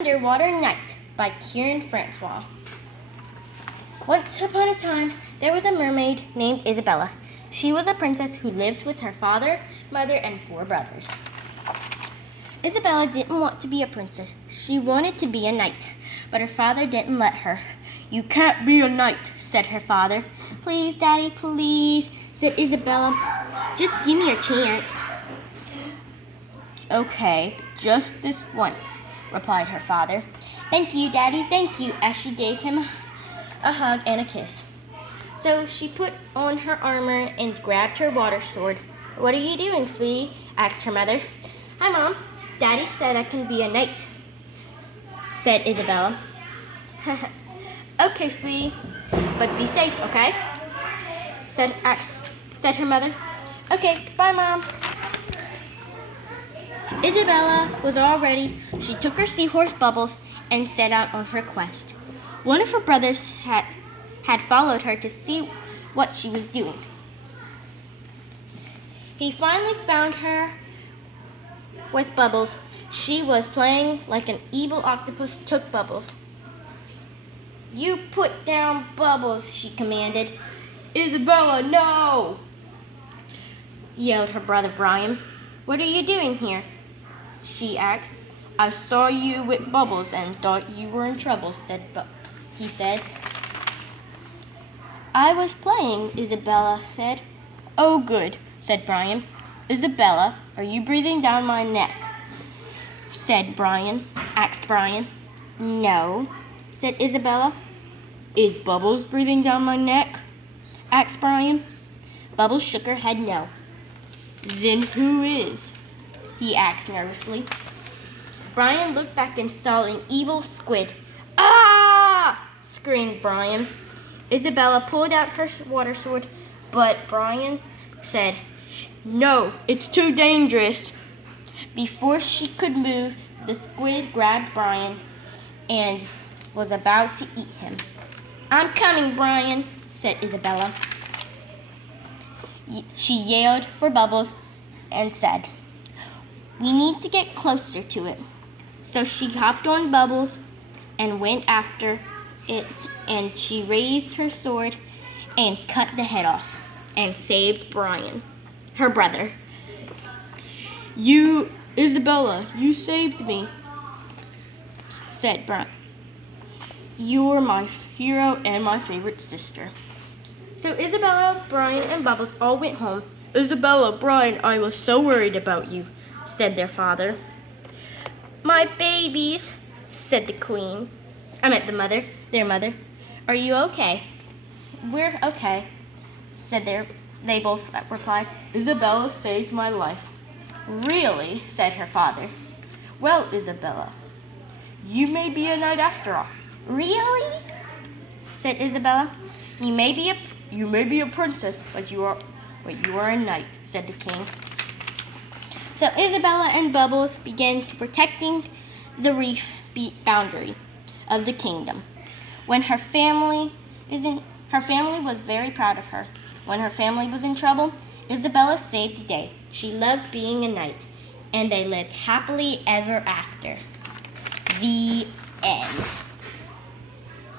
Underwater Night by Kiran Francois. Once upon a time, there was a mermaid named Isabella. She was a princess who lived with her father, mother, and 4 brothers. Isabella didn't want to be a princess. She wanted to be a knight, but her father didn't let her. "You can't be a knight," said her father. "Please, Daddy, please," said Isabella. "Just give me a chance." "Okay, just this once," replied her father. "Thank you, Daddy, thank you," as she gave him a hug and a kiss. So she put on her armor and grabbed her water sword. "What are you doing, sweetie?" asked her mother. "Hi, Mom. Daddy said I can be a knight," said Isabella. "Okay, sweetie, but be safe, okay?" said her mother. "Okay, bye, Mom." Isabella was all ready. She took her seahorse Bubbles and set out on her quest. One of her brothers had followed her to see what she was doing. He finally found her with Bubbles. She was playing like an evil octopus took Bubbles. "You put down Bubbles," she commanded. "Isabella, no!" yelled her brother Brian. "What are you doing here?" she asked. "I saw you with Bubbles and thought you were in trouble," he said. "I was playing," Isabella said. "Oh, good," said Brian. "Isabella, are you breathing down my neck?" asked Brian. "No," said Isabella. "Is Bubbles breathing down my neck?" asked Brian. Bubbles shook her head no. "Then who is?" he asked nervously. Brian looked back and saw an evil squid. "Ah!" screamed Brian. Isabella pulled out her water sword, but Brian said, "No, it's too dangerous." Before she could move, the squid grabbed Brian and was about to eat him. "I'm coming, Brian," said Isabella. She yelled for Bubbles and said, "We need to get closer to it." So she hopped on Bubbles and went after it, and she raised her sword and cut the head off and saved Brian, her brother. Isabella, you saved me," said Brian. "You're my hero and my favorite sister." So Isabella, Brian, and Bubbles all went home. "Isabella, Brian, I was so worried about you," said their father. "My babies," said the their mother. "Are you okay?" "We're okay," they both replied. "Isabella saved my life." "Really?" said her father. "Well, Isabella, you may be a knight after all." "Really?" said Isabella. You may be a princess, but you are a knight," said the king. So Isabella and Bubbles began protecting the reef boundary of the kingdom. When her family was very proud of her. When her family was in trouble, Isabella saved the day. She loved being a knight, and they lived happily ever after. The end.